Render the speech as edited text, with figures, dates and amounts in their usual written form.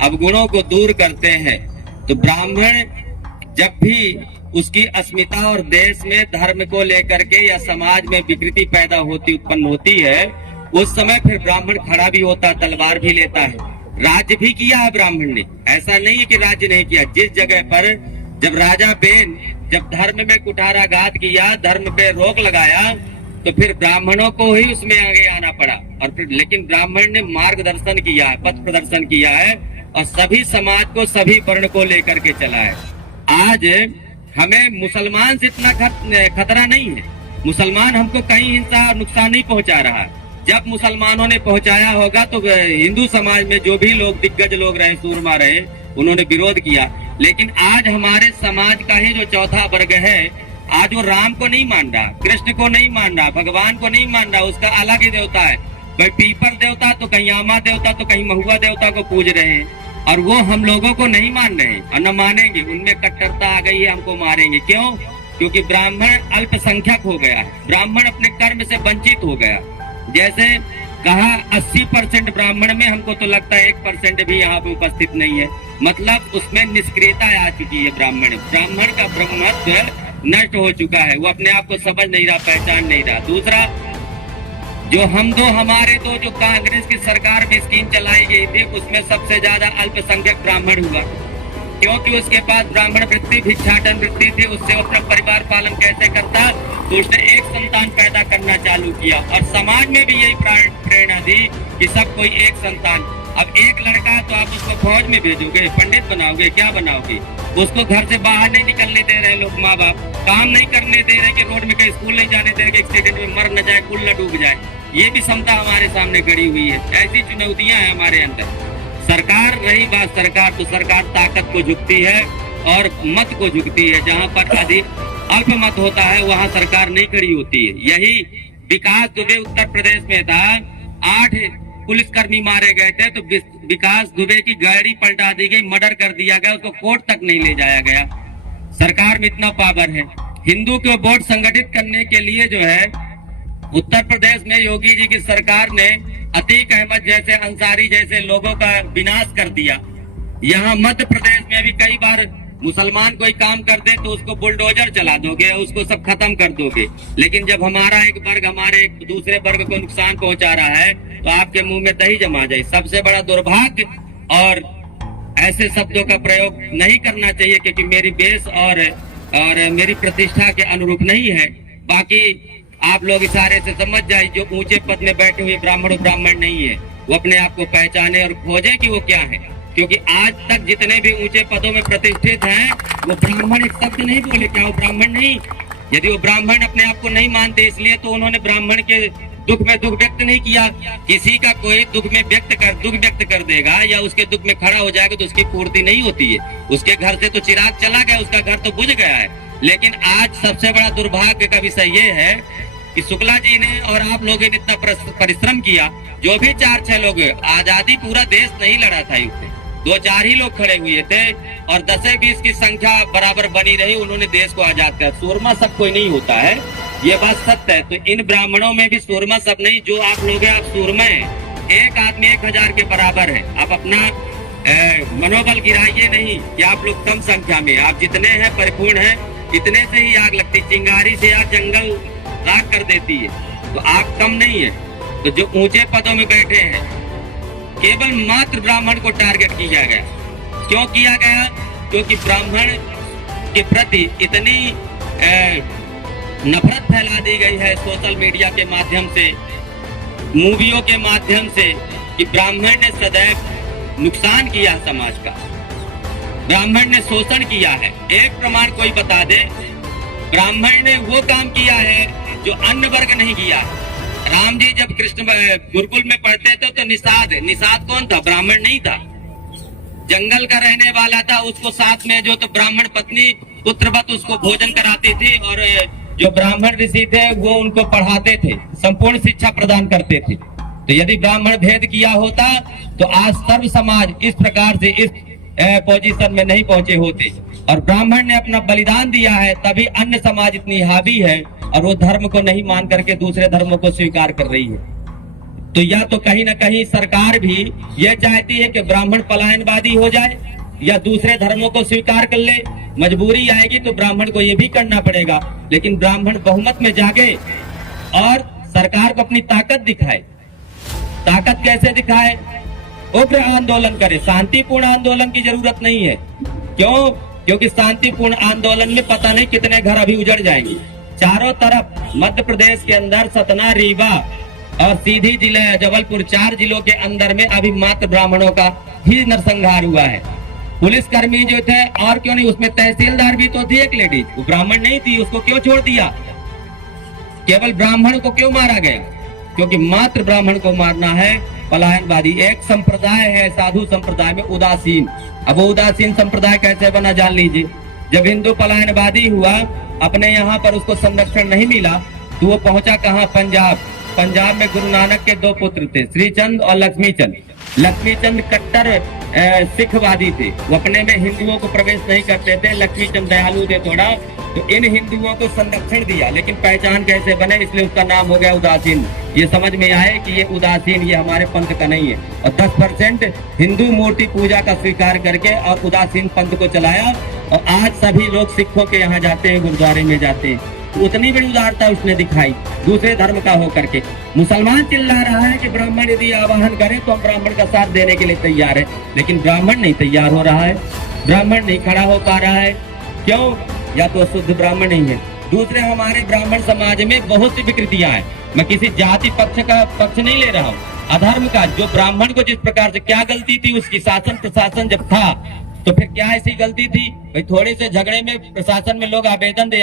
अवगुणों को दूर करते हैं। तो ब्राह्मण जब भी उसकी अस्मिता और देश में धर्म को लेकर के या समाज में विकृति पैदा उत्पन्न होती है, उस समय फिर ब्राह्मण खड़ा भी होता, तलवार भी लेता है। राज्य भी किया है ब्राह्मण ने, ऐसा नहीं है कि राज्य नहीं किया। जिस जगह पर जब राजा बेन जब धर्म में कुठाराघात किया, धर्म पे रोक लगाया, तो फिर ब्राह्मणों को ही उसमें आगे आना पड़ा। और फिर लेकिन ब्राह्मण ने मार्गदर्शन किया है, पथ प्रदर्शन किया है और सभी समाज को, सभी वर्ण को लेकर के चला है। आज हमें मुसलमान से इतना खतरा नहीं है। मुसलमान हमको कहीं हिंसा और नुकसान नहीं पहुंचा रहा। जब मुसलमानों ने पहुंचाया होगा तो हिंदू समाज में जो भी लोग दिग्गज लोग रहे, सूरमा रहे, उन्होंने विरोध किया। लेकिन आज हमारे समाज का ही जो चौथा वर्ग है, आज वो राम को नहीं मान रहा, कृष्ण को नहीं मान रहा, भगवान को नहीं मान रहा, उसका अलग ही देवता है। कोई पीपर देवता तो कहीं आमा देवता तो कहीं महुआ देवता को पूज रहे हैं, और वो हम लोगों को नहीं मान रहे और न मानेंगे। उनमें कट्टरता आ गई है, हमको मारेंगे। क्यों? क्योंकि ब्राह्मण अल्पसंख्यक हो गया है, ब्राह्मण अपने कर्म से वंचित हो गया। जैसे कहा 80% ब्राह्मण में, हमको तो लगता है 1% भी यहाँ पे उपस्थित नहीं है। मतलब उसमें निष्क्रियता आ चुकी है। ब्राह्मण का ब्रह्मत्व नष्ट हो चुका है, वो अपने आप को समझ नहीं रहा, पहचान नहीं रहा। दूसरा, जो हमारे दो जो कांग्रेस की सरकार में स्कीम चलाई गई थी, उसमें सबसे ज्यादा अल्पसंख्यक ब्राह्मण हुआ, क्योंकि उसके पास ब्राह्मण वृत्ति, भिक्षाटन वृत्ति थी। उससे अपना परिवार पालन कैसे करता, तो उसने एक संतान पैदा करना चालू किया। और समाज में भी यही प्रेरणा दी कि सब कोई एक संतान। अब एक लड़का तो आप उसको फौज में भेजोगे, पंडित बनाओगे, क्या बनाओगे? उसको घर से बाहर नहीं निकलने दे रहे लोग, माँ बाप काम नहीं करने दे रहे कि रोड में कहीं स्कूल नहीं जाने दे रहे कि एक्सीडेंट में मर न जाए, कुल न डूब जाए। ये भी क्षमता हमारे सामने खड़ी हुई है। ऐसी चुनौतियां हैं हमारे अंदर। सरकार, रही बात सरकार, तो सरकार ताकत को झुकती है और मत को झुकती है। जहां पर अधिक अल्प मत होता है वहां सरकार नहीं खड़ी होती है। यही विकास दुबे उत्तर प्रदेश में था, 8 पुलिसकर्मी मारे गए थे, तो विकास दुबे की गाड़ी पलटा दी गई, मर्डर कर दिया गया, उसको कोर्ट तक नहीं ले जाया गया। सरकार में इतना पावर है। हिंदू को वोट संगठित करने के लिए जो है उत्तर प्रदेश में योगी जी की सरकार ने अतीक अहमद जैसे, अंसारी जैसे लोगों का विनाश कर दिया। यहाँ मध्य प्रदेश में भी कई बार मुसलमान कोई काम कर दे तो उसको बुलडोजर चला दोगे, उसको सब खत्म कर दोगे। लेकिन जब हमारा एक वर्ग हमारे एक दूसरे वर्ग को नुकसान पहुंचा रहा है तो आपके मुंह में दही जमा जाए। सबसे बड़ा दुर्भाग्य, और ऐसे शब्दों का प्रयोग नहीं करना चाहिए क्योंकि मेरी बेस और मेरी प्रतिष्ठा के अनुरूप नहीं है। बाकी आप लोग इशारे से समझ जाए, जो ऊंचे पद में बैठे हुए ब्राह्मण नहीं है, वो अपने आप को पहचाने और खोजे कि वो क्या है। क्योंकि आज तक जितने भी ऊंचे पदों में प्रतिष्ठित हैं, वो ब्राह्मण एक शब्द नहीं बोले। क्या वो ब्राह्मण नहीं? यदि वो ब्राह्मण अपने आप को नहीं मानते, इसलिए तो उन्होंने ब्राह्मण के दुख में दुख व्यक्त नहीं किया। किसी का कोई दुख व्यक्त कर देगा या उसके दुख में खड़ा हो जाएगा तो उसकी पूर्ति नहीं होती है। उसके घर से तो चिराग चला गया, उसका घर तो बुझ गया है। लेकिन आज सबसे बड़ा दुर्भाग्य का विषय ये है कि शुक्ला जी ने और आप लोगों ने इतना परिश्रम किया। जो भी 4-6 लोग, आजादी पूरा देश नहीं लड़ा था, युद्ध 2-4 ही लोग खड़े हुए थे और 10-20 की संख्या बराबर बनी रही, उन्होंने देश को आजाद कर। सूरमा सब कोई नहीं होता है, ये बात सत्य है। तो इन ब्राह्मणों में भी सूरमा सब नहीं। जो आप लोग हैं, आप सूरमा हैं। एक आदमी 1000 के बराबर है। आप अपना मनोबल गिराइए नहीं कि आप लोग कम संख्या में, आप जितने हैं परिपूर्ण हैं, इतने से ही आग लगती। चिंगारी से आग जंगल राख कर देती है, तो आग कम नहीं है। तो जो ऊंचे पदों में बैठे हैं, केवल मात्र ब्राह्मण को टारगेट किया गया। क्यों किया गया? क्योंकि ब्राह्मण के प्रति इतनी नफरत फैला दी गई है सोशल मीडिया के माध्यम से, मूवियों के माध्यम से, कि ब्राह्मण ने सदैव नुकसान किया समाज का, ब्राह्मण ने शोषण किया है। एक प्रमाण कोई बता दे, ब्राह्मण ने वो काम किया है जो अन्य वर्ग नहीं किया। राम जी जब कृष्ण गुरुकुल में पढ़ते थे तो निषाद कौन था? ब्राह्मण नहीं था, जंगल का रहने वाला था। उसको साथ में जो तो ब्राह्मण पत्नी पुत्रवत उसको भोजन कराती थी, और जो ब्राह्मण ऋषि थे वो उनको पढ़ाते थे, संपूर्ण शिक्षा प्रदान करते थे। तो यदि ब्राह्मण भेद किया होता तो आज सर्व समाज इस प्रकार से इस पोजीशन में नहीं पहुंचे होते। और ब्राह्मण ने अपना बलिदान दिया है, तभी अन्य समाज इतनी हावी है और वो धर्म को नहीं मान करके दूसरे धर्मों को स्वीकार कर रही है। तो या तो कहीं ना कहीं सरकार भी ये चाहती है कि ब्राह्मण पलायनवादी हो जाए या दूसरे धर्मों को स्वीकार कर ले। मजबूरी आएगी तो ब्राह्मण को ये भी करना पड़ेगा, लेकिन ब्राह्मण बहुमत में जागे और सरकार को अपनी ताकत दिखाए। ताकत कैसे दिखाए? उग्र आंदोलन करे। शांतिपूर्ण आंदोलन की जरूरत नहीं है। क्यों? क्योंकि शांतिपूर्ण आंदोलन में पता नहीं कितने घर अभी उजड़ जाएंगे। चारों तरफ मध्य प्रदेश के अंदर सतना, रीवा और सीधी जिले जबलपुर, 4 जिलों के अंदर में अभी मात्र ब्राह्मणों का ही नरसंहार हुआ है। पुलिसकर्मी जो थे, और क्यों नहीं, उसमें तहसीलदार भी तो थी एक लेडीज, वो ब्राह्मण नहीं थी, उसको क्यों छोड़ दिया? केवल ब्राह्मण को क्यों मारा गया? क्योंकि मात्र ब्राह्मण को मारना है पलायनवादी। एक संप्रदाय है साधु संप्रदाय में उदासीन। अब वो उदासीन संप्रदाय कैसे बना जान लीजिए। जब हिंदू पलायनवादी हुआ, अपने यहाँ पर उसको संरक्षण नहीं मिला, तो वो पहुंचा कहाँ? पंजाब। पंजाब में गुरु नानक के 2 पुत्र थे, श्रीचंद और लक्ष्मीचंद। लक्ष्मीचंद कट्टर सिखवादी थे, वो अपने में हिंदुओं को प्रवेश नहीं करते थे। लक्ष्मीचंद दयालु थे थोड़ा, तो इन हिंदुओं को संरक्षण दिया, लेकिन पहचान कैसे बने, इसलिए उसका नाम हो गया उदासीन। ये समझ में आए कि ये उदासीन, ये हमारे पंथ का नहीं है। और 10% हिंदू मूर्ति पूजा का स्वीकार करके और उदासीन पंथ को चलाया, और आज सभी लोग सिखों के यहाँ जाते हैं, गुरुद्वारे में जाते हैं। तो उतनी बड़ी उदारता उसने दिखाई दूसरे धर्म का होकर के। मुसलमान चिल्ला रहा है कि ब्राह्मण यदि आवाहन करे तो हम ब्राह्मण का साथ देने के लिए तैयार है, लेकिन ब्राह्मण नहीं तैयार हो रहा है, ब्राह्मण नहीं खड़ा हो पा रहा है। क्यों? या तो शुद्ध ब्राह्मण नहीं है। दूसरे, हमारे ब्राह्मण समाज में बहुत सी विकृतियां हैं। मैं किसी जाति पक्ष का पक्ष नहीं ले रहा हूँ, अधर्म का। जो ब्राह्मण को जिस प्रकार से क्या गलती थी, उसकी शासन प्रशासन जब था तो फिर क्या ऐसी गलती थी? भाई थोड़े से झगड़े में प्रशासन में लोग आवेदन दे